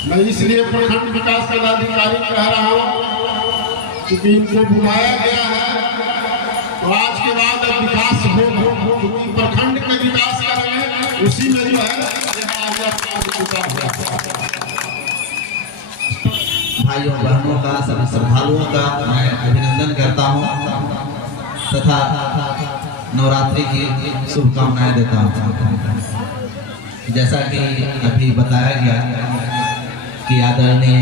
मैं इसलिए प्रखंड विकास पदाधिकारी कह रहा हूँ क्योंकि इनको बुलाया गया है, तो आज के बाद अब विकास हो प्रखंड का विकास करेंगे, उसी में जो है भाइयों बहनों का सभी श्रद्धालुओं का मैं अभिनंदन करता हूँ तथा नवरात्रि की शुभकामनाएं देता हूँ। जैसा कि अभी बताया गया कि आदरणीय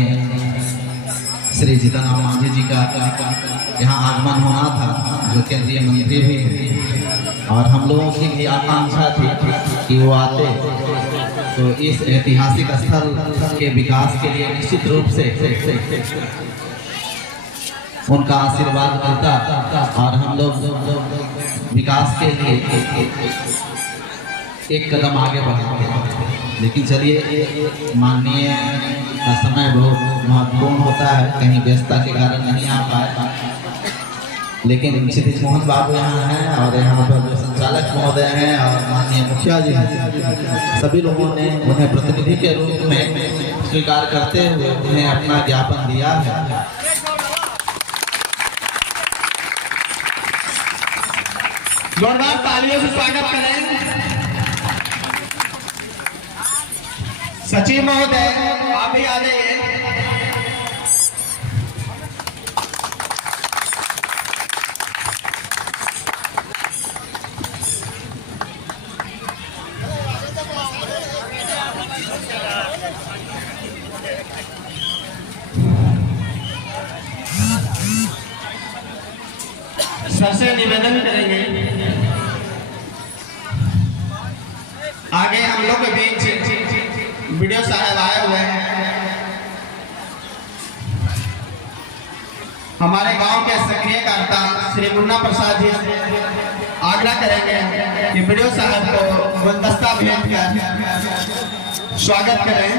श्री जीतन राम मांझी जी का यहाँ आगमन होना था, जो केंद्रीय मंत्री भी हैं, और हम लोगों की भी आकांक्षा थी कि वो आते, तो इस ऐतिहासिक स्थल के विकास के लिए निश्चित रूप से उनका आशीर्वाद मिलता और हम लोग विकास के लिए एक कदम आगे बढ़ेंगे। लेकिन चलिए, माननीय का समय बहुत महत्वपूर्ण होता है, कहीं व्यस्तता के कारण नहीं आ पाए, लेकिन क्षितिज मोहन बाबू यहाँ हैं और यहाँ पर जो संचालक महोदय हैं और माननीय मुखिया जी हैं, सभी लोगों ने उन्हें प्रतिनिधि के रूप में स्वीकार करते हुए उन्हें अपना ज्ञापन दिया है। जोरदार तालियों से स्वागत करें सचिव महोदय, आप भी आ जाइए। सबसे निवेदन करेंगे, आगे हम लोग के बीच वीडियो साहब आए हुए हैं, हमारे गांव के सक्रिय कार्यकर्ता श्री मुन्ना प्रसाद जी आग्रह करेंगे कि वीडियो साहब को गुलदस्ता भेंट कर स्वागत करें।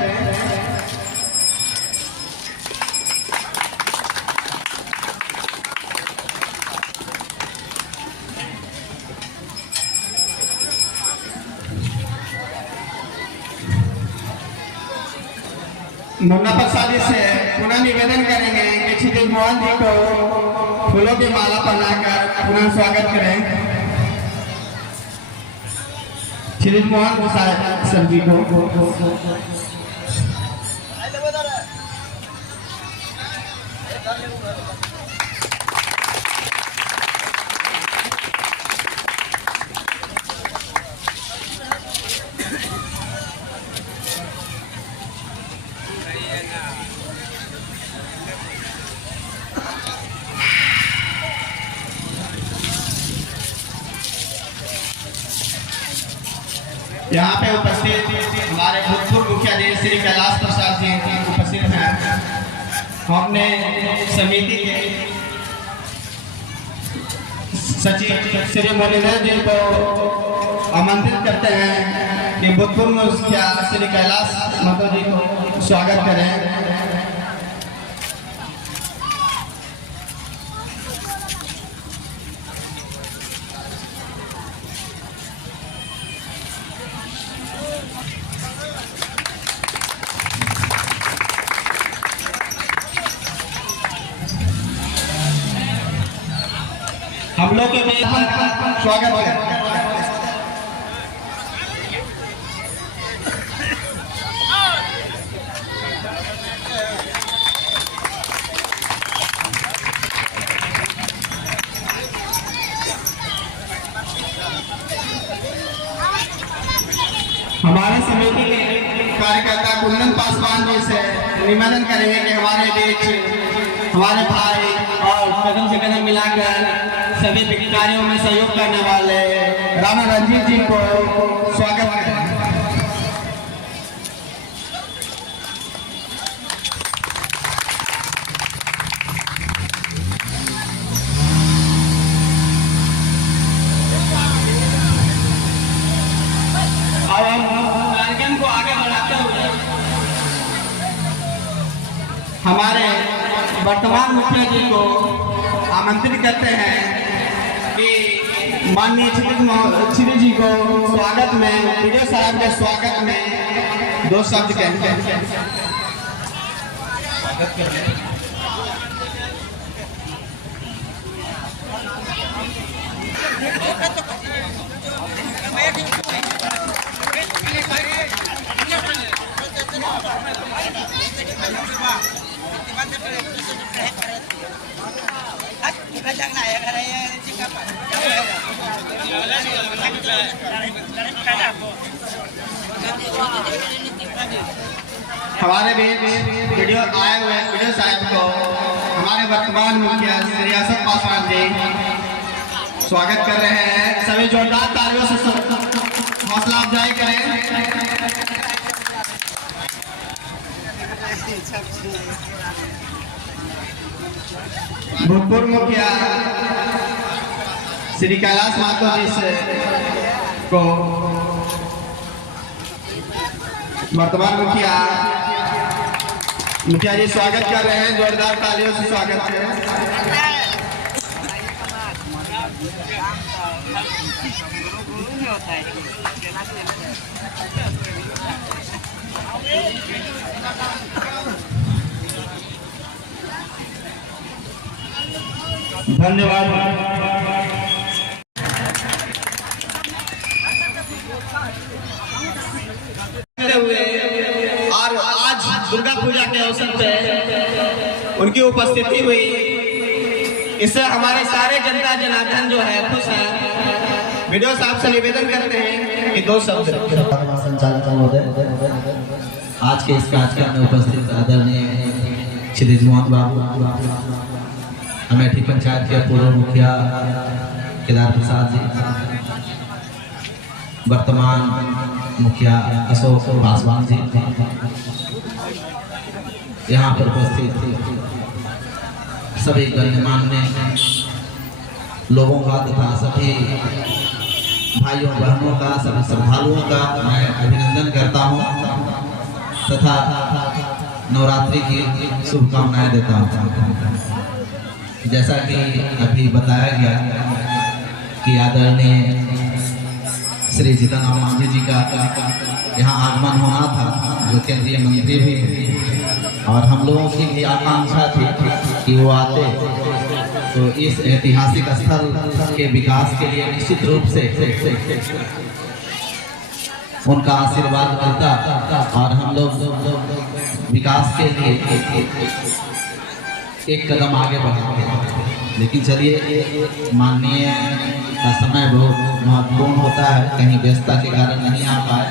मुन्ना प्रसाद जी से पुनः निवेदन करेंगे कि क्षितिज मोहन जी को फूलों की माला पहनाकर पुनः स्वागत करें। क्षितिज मोहन प्रसाद सर जी को यहाँ पे उपस्थित हमारे भूतपूर्व मुखिया जी श्री कैलाश प्रसाद जी उपस्थित हैं। हमने समिति के सचिव श्री मुरलीधर जी को आमंत्रित करते हैं कि भूतपूर्व मुखिया श्री कैलाश महतो जी को स्वागत करें। हम लोग के बीच स्वागत है। हमारे समिति के कार्यकर्ता कुंदन पासवान जी से निवेदन करेंगे कि हमारे बीच हमारे भाई और कदम से कदम मिलाकर सभी कार्यों में सहयोग करने वाले राणा रंजीत जी को स्वागत करें। अब हम कार्यक्रम को आगे बढ़ाते हुए हमारे वर्तमान मुखिया जी को आमंत्रित करते हैं कि माननीय क्षितिज जी को स्वागत में, वीडियो साहब के स्वागत में दो शब्द कहें। स्वागत कर रहे हैं। हमारे बीच वीडियो आए हुए वीडियो साहब को हमारे वर्तमान मुखिया रियासत पासवान जी स्वागत कर रहे हैं। सभी जोरदार तालियों से हौसला अफजाई करें। भूतपूर्व मुखिया श्री कैलाश मातो जी से को वर्तमान मुखिया जी स्वागत कर रहे हैं। जोरदार तालियों से स्वागत करें। धन्यवाद। और आज दुर्गा पूजा के अवसर पे उनकी उपस्थिति हुई, इससे हमारे सारे जनता जनार्दन जो है खुश है। वीडियो साहब से निवेदन करते हैं कि 2 शब्द संचालक महोदय, आज के इस कार्यक्रम में उपस्थित आदरणीय क्षितिज मोहन बाबू, अमेठी पंचायत के पूर्व मुखिया केदार प्रसाद जी, वर्तमान मुखिया अशोक पासवान जी, यहाँ पर उपस्थित सभी गणमान्य लोगों का तथा सभी भाइयों बहनों का, सभी श्रद्धालुओं का मैं अभिनंदन करता हूँ तथा नवरात्रि की शुभकामनाएं देता हूँ। जैसा कि अभी बताया गया कि आदरणीय श्री जीतन राम मांझी जी का यहाँ आगमन होना था, जो केंद्रीय मंत्री भी, और हम लोगों की भी आकांक्षा थी कि वो आते तो इस ऐतिहासिक स्थल के विकास के लिए निश्चित रूप से उनका आशीर्वाद मिलता और हम लोग विकास के लिए एक कदम आगे बढ़ते। लेकिन चलिए, माननीय का समय बहुत महत्वपूर्ण होता है, कहीं व्यस्तता के कारण नहीं आ पाए,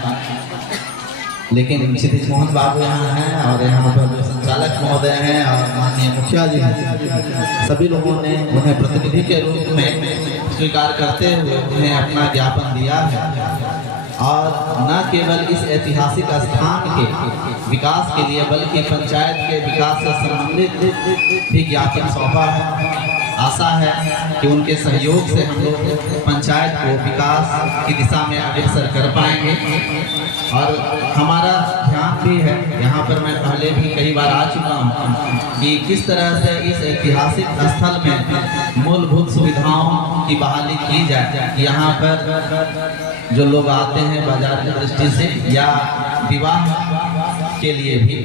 लेकिन क्षितिज मोहन बाबू यहाँ हैं और यहाँ पर जो संचालक महोदय हैं और माननीय मुखिया जी हैं, सभी लोगों ने उन्हें प्रतिनिधि के रूप में स्वीकार करते हुए उन्हें अपना ज्ञापन दिया है और न केवल इस ऐतिहासिक स्थान के विकास के लिए बल्कि पंचायत के विकास से संबंधित भी ज्ञापन सौंपा है। आशा है कि उनके सहयोग से हम लोग पंचायत को विकास की दिशा में अग्रसर कर पाएंगे। और हमारा ध्यान भी है, यहाँ पर मैं पहले भी कई बार आ चुका हूँ, कि किस तरह से इस ऐतिहासिक स्थल में मूलभूत सुविधाओं की बहाली की जाए। यहाँ पर जो लोग आते हैं बाजार की दृष्टि से या विवाह के लिए भी,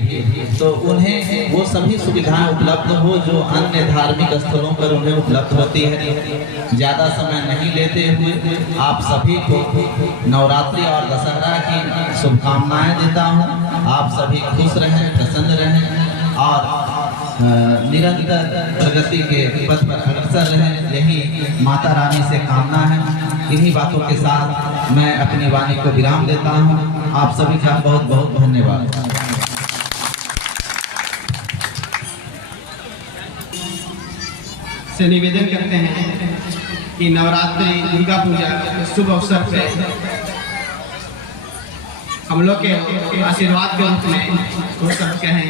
तो उन्हें वो सभी सुविधाएं उपलब्ध हो जो अन्य धार्मिक स्थलों पर उन्हें उपलब्ध होती है। ज़्यादा समय नहीं लेते हुए आप सभी को नवरात्रि और दशहरा की शुभकामनाएं देता हूं। आप सभी खुश रहें, प्रसन्न रहें और निरंतर प्रगति के पथ पर अग्रसर रहें, यही माता रानी से कामना है। इन्हीं बातों के साथ मैं अपनी वाणी को विराम देता हूं। आप सभी का बहुत बहुत धन्यवाद। से निवेदन करते हैं कि नवरात्रि दुर्गा पूजा के शुभ अवसर पे हम लोग के आशीर्वाद के रूप में वो सब कहें।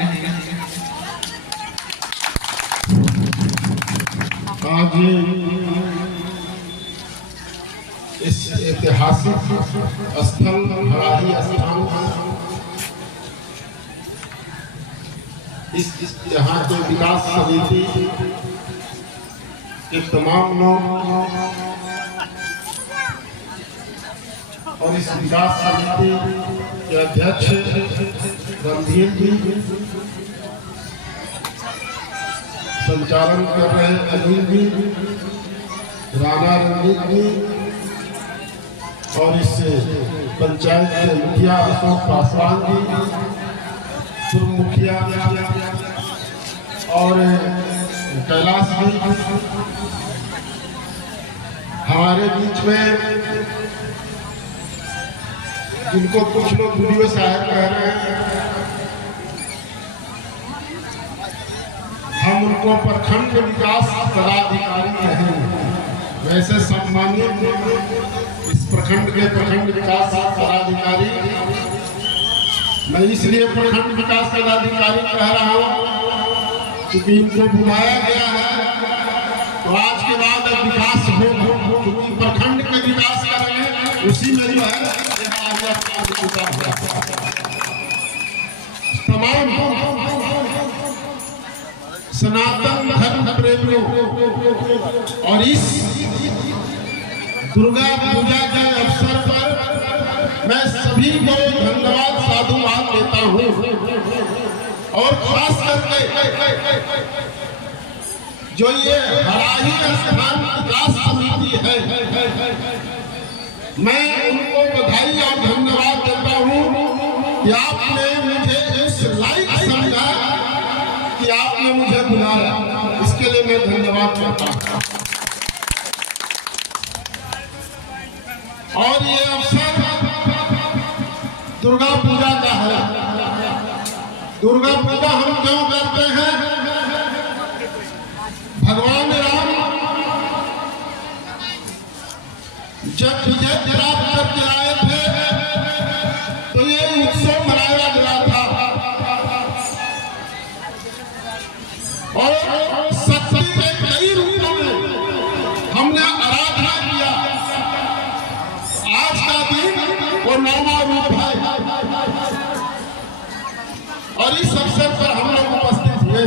आज इस ऐतिहासिक स्थल हराही स्थान इस यहाँ के विकास समिति के तमाम लोग और इस विकास समिति के अध्यक्ष रणधीर जी संचालन कर रहे अनिल जी, राणा रंजीत जी और इस पंचायत के मुखिया अशोक पासवान जी, पूर्व मुखिया और कैलाश जी हमारे बीच में, जिनको कुछ लोग वीडियो शायर कह रहे हैं, हम उनको प्रखंड विकास पदाधिकारी कहें। वैसे सम्मानित इस प्रखंड के प्रखंड विकास पदाधिकारी, मैं इसलिए प्रखंड विकास पदाधिकारी कह रहा हूँ क्योंकि इनको बुलाया गया है, तो आज के बाद अब विकास हो, क्योंकि प्रखंड के विकास करेंगे उसी में जो है तमाम सनातन धर्म प्रेमियों और इस दुर्गा पूजा के अवसर पर मैं सभी को धन्यवाद साधुवाद देता हूँ। और खास करके जो ये हराही स्थान विकास समिति है, मैं उनको बधाई और धन्यवाद देता हूँ कि आपने मुझे इस लायक समझा कि आपने मुझे बुलाया, इसके लिए मैं धन्यवाद करता हूँ। और ये अवसर दुर्गा पूजा का है। दुर्गा पूजा हम क्यों करते हैं? भगवान राम जब विजय प्राप्त करके आए थे तो ये उत्सव मनाया गया था और शक्ति के कई रूपों में हमने आराधना किया। आज का दिन वो 9वां रूप है और इस अवसर पर हम लोग उपस्थित हुए।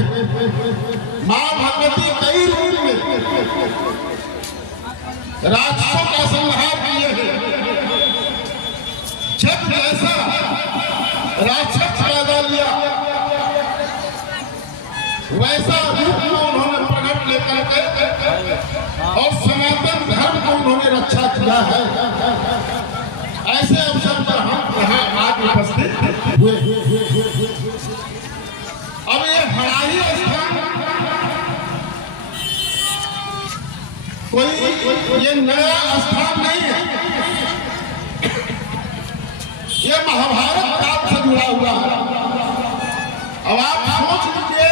मां भगवती कई रूप में राक्षसों का संहार किए हैं। जब जैसा राक्षस पैदा लिया वैसा रूप में उन्होंने प्रकट लेकर के और सनातन धर्म को उन्होंने रक्षा किया है। ऐसे अवसर पर हम यहाँ आज उपस्थित हुए। अब ये हराही स्थान कोई ये नया स्थान नहीं है, ये महाभारत काल से जुड़ा हुआ है। अब आप सोच लीजिए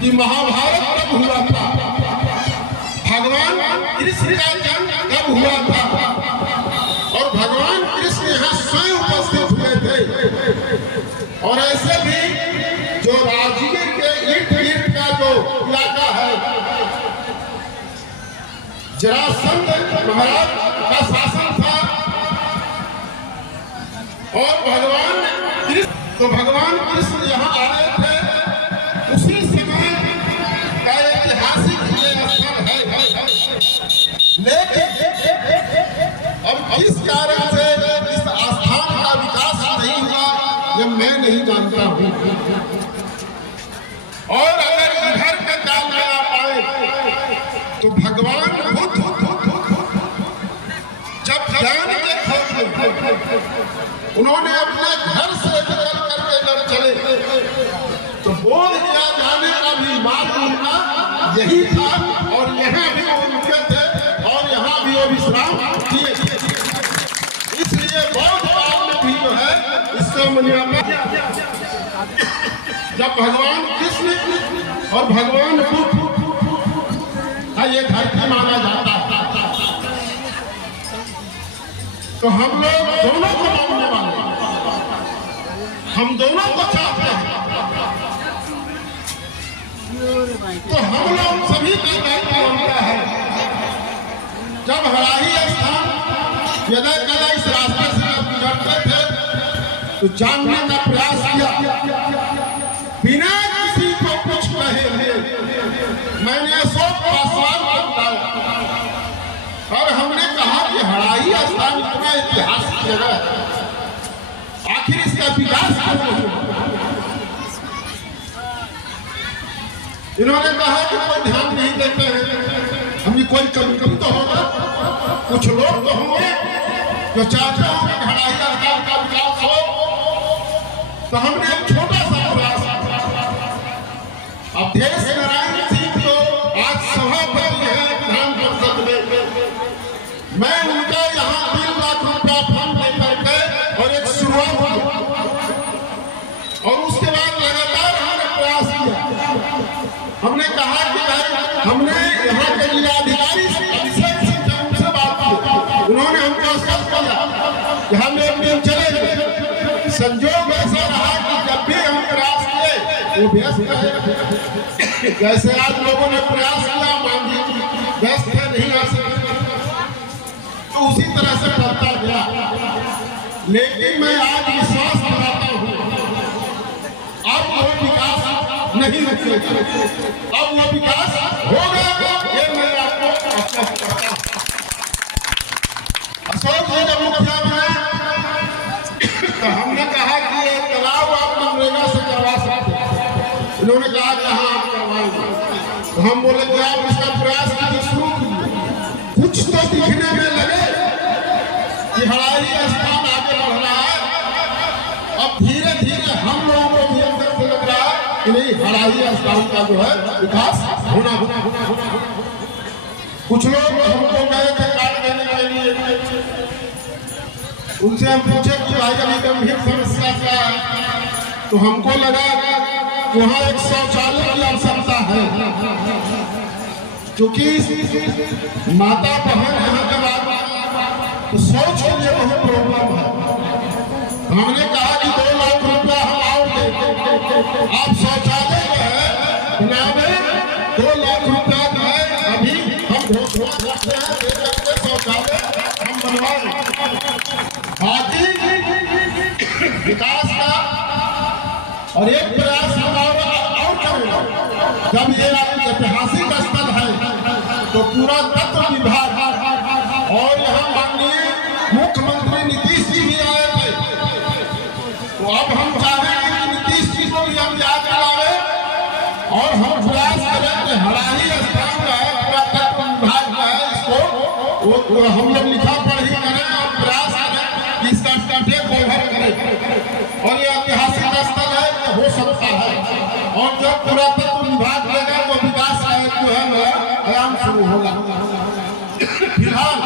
कि महाभारत कब हुआ था, भगवान कृष्ण का जन्म कब हुआ था और भगवान कृष्ण यहाँ स्वयं उपस्थित हुए थे। और ऐसे भी जो राजगीर के इर्द गिर्द का जो इलाका है, जरासंध महाराज का शासन था और भगवान कृष्ण यहाँ आए थे। उसी समय का ऐतिहासिक स्थल है। लेकिन अब किस कारण से इस स्थान का विकास नहीं हुआ ये मैं नहीं जानता हूँ। और अगर इधर का काम करा पाए तो भगवान खुद जब ज्ञान के खोज में उन्होंने अपने घर से निकल करके जब चले तो बोध गया जाने का भी मार्ग उनका यही था और यहाँ भी वो रुके थे और यहाँ भी वो विश्राम किए थे। इसलिए बौद्ध काल में भी जो है इसका मान्यता जब भगवान कृष्ण और भगवान बुद्ध का ये धरती माना जाता है तो हम लोग दोनों को मानने वाले, हम दोनों को चाहते हैं। तो हम लोग सभी का दायित्व बनता है। जब हराही स्थान यदि कला इस रास्ते से गुजरते थे तो जानने का प्रयास किया बिना किसी को कुछ कहे थे। मैंने अशोक पासवान को बताया और हमने कहा कि हराही स्थान इतना ऐतिहासिक जगह है, आखिर इसका विकास क्यों नहीं हुआ? इन्होंने कहा कि कोई ध्यान नहीं देते हैं। हमने कोई कमिटी तो होगा, कुछ लोग तो होंगे जो चाहते हो कि घड़ाई आधार का विकास हो। तो हमने एक छोटा सा प्रयास किया। अवधेश नारायण सिंह जो आज सभापति है विधान परिषद में, मैं उनका यहाँ 3 लाख रुपया फंड लेकर के और एक शुरुआत हुई और उसके बाद लगातार हमने प्रयास किया। हमने कहा कि भाई हमने यहाँ के जिलाधिकारी से बात की, उन्होंने हमको आश्वस्त किया कि हम एक दिन चलेंगे। संजोग ऐसा रहा कि जब भी हम प्रयास किए वो व्यस्त है। जैसे आज लोगों ने प्रयास किया, मांझी व्यस्त है, नहीं आ सकते, तो उसी तरह से बढ़ता गया। लेकिन मैं आज विश्वास कराता हूँ अब वो विकास नहीं रुकेगा, अब वो विकास होगा। ये मैं आपको आश्वस्त करता हूँ। अशोक जी जब मुखिया बने तो हमने कहा कि ये तालाब आप मनरेगा से करवा सकते हैं। इन्होंने कहा कि हाँ आप करवाएंगे। तो हम बोले कि आप इसका प्रयास कीजिए, शुरू कीजिए। कुछ तो दिखने में लगे कि हड़ाई स्थान आगे बढ़ रहा है। अब धीरे धीरे हम लोगों को भी अंदर से लग रहा है कि नहीं, हड़ाई स्थान का जो है विकास होना। कुछ लोग हमको गए थे काट देने के लिए, उनसे हम पूछे कि भाई अभी गंभीर समस्या क्या है, तो हमको लगा वहाँ एक शौचालय की आवश्यकता है, क्योंकि माता बहन यहाँ के बाद तो शौच के लिए बहुत प्रॉब्लम है। हमने कहा कि 2 लाख रुपया हम और देंगे, आप शौचालय जो है बनावे। 2 लाख रुपया जो है अभी हम घोषणा करते हैं, शौचालय हम बनवाएंगे। बाकी विकास का और एक प्रयास हम और करेंगे। जब ये ऐतिहासिक स्थल है तो पूरा तत्व विभाग और यहाँ माननीय मुख्यमंत्री नीतीश जी भी आए थे, तो अब हम चाहेंगे कि नीतीश जी को भी हम याद दिलावे और हम प्रयास करें कि हड़ाई स्थान जो है पूरा तत्व विभाग जो है इसको वो हम लोग लिखा पढ़ी करें और प्रयास करें कि इसका टेक ओवर करें। और ये ऐतिहासिक स्थल है, ये हो सकता है। और जब पुरातत्व विभाग देगा तो विकास जो है नया आयाम शुरू होगा। फिलहाल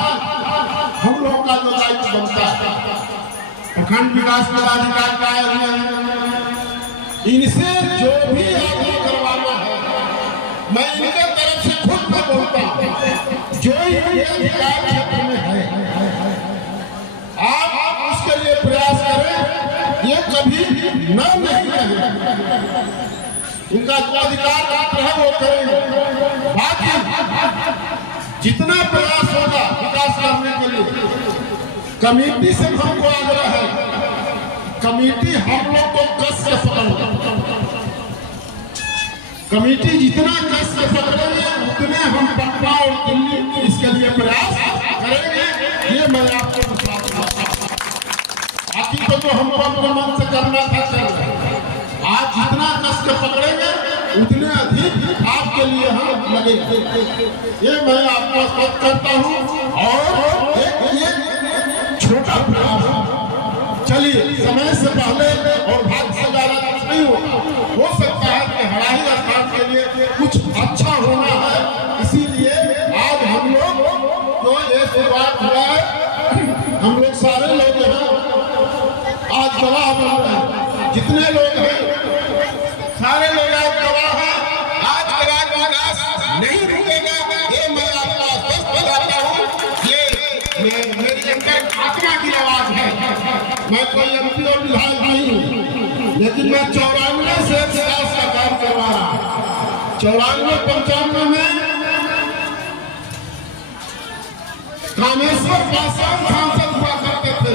हम लोग का जो दायित्व बनता है प्रखंड विकास पदाधिकारी का, इनसे जो भी आगे करवाना है मैं इनके तरफ से खुद में बोलता हूँ। जो इनके अधिकार क्षेत्र में है आप उसके लिए प्रयास करें, ये कभी न नहीं रहे। इनका जो अधिकार पात्र है वो करेंगे। बाकी जितना प्रयास होगा विकास करने के लिए कमेटी से हमको आग्रह है, कमेटी हम लोग को कस के पकड़ेगा। कमेटी जितना कस के पकड़ेंगे उतने हम पटना और दिल्ली इसके लिए प्रयास करेंगे। ये मैं आपको विश्वास करता हूं। बाकी तो जो हमको अपने मन से करना था करेंगे। आज जितना कस के पकड़ेंगे उतने अधिक आपके लिए हम लगेंगे। ये मैं आपको स्पष्ट करता हूँ। और एक छोटा प्रयास, चलिए समय से पहले और भाग से ज्यादा नहीं होगा। हो सकता है कि हड़ाई स्थान के लिए कुछ अच्छा होना है, इसीलिए आज हम लोग जो ये शुरुआत हुआ है, हम लोग सारे लोग हैं आज गवाह बन रहे हैं। जितने लोग हैं सारे लोग आज गवाह हैं। आज के बाद विकास नहीं रुकेगा, ये मैं आपको आश्वस्त कराता हूँ। ये मेरी अंदर आत्मा की आवाज है। मैं कोई एमपी और विधायक नहीं हूँ, लेकिन मैं 94 से विकास का काम करवा रहा हूँ। 94-95 में कामेश्वर पासवान सांसद हुआ करते थे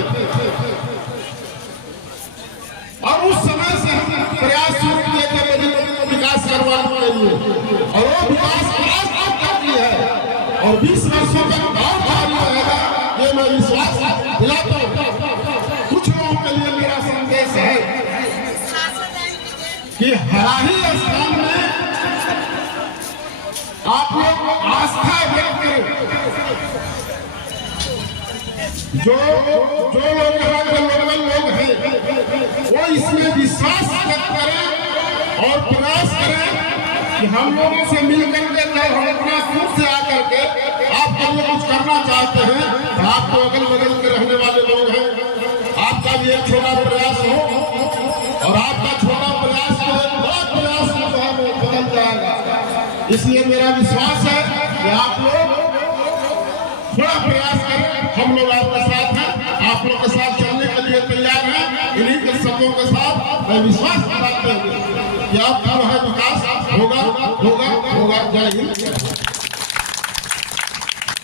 और उस समय से हम प्रयास शुरू किए थे विकास करवाने के लिए, और वो विकास आज कर दिया है और 20 वर्षों तक और जारी रहेगा। ये मैं विश्वास दिलाता हूँ। कुछ लोगों के लिए मेरा संदेश है कि हड़ाई स्थान में आप लोग आस्था व्यक्त करें। जो लोग यहाँ के लोकल लोग हैं वो इसमें विश्वास व्यक्त करें और प्रयास करें कि हम लोगों से मिलकर के जब हम अपना खुद से आकर के आपके लिए कुछ करना चाहते हैं तो आप तो अगल बगल के रहने वाले लोग हैं, आपका भी एक छोटा प्रयास हो और आपका छोटा प्रयास जो है बड़ा प्रयास में जो है वो बदल जाएगा। इसलिए मेरा विश्वास है कि आप लोग थोड़ा प्रयास करें, हम लोग आपके साथ हैं, आप लोग के साथ चलने के लिए तैयार हैं। इन्हीं के शब्दों के साथ मैं विश्वास दिलाते हुए कि आपका जो है विकास होगा होगा होगा। जय हिंद।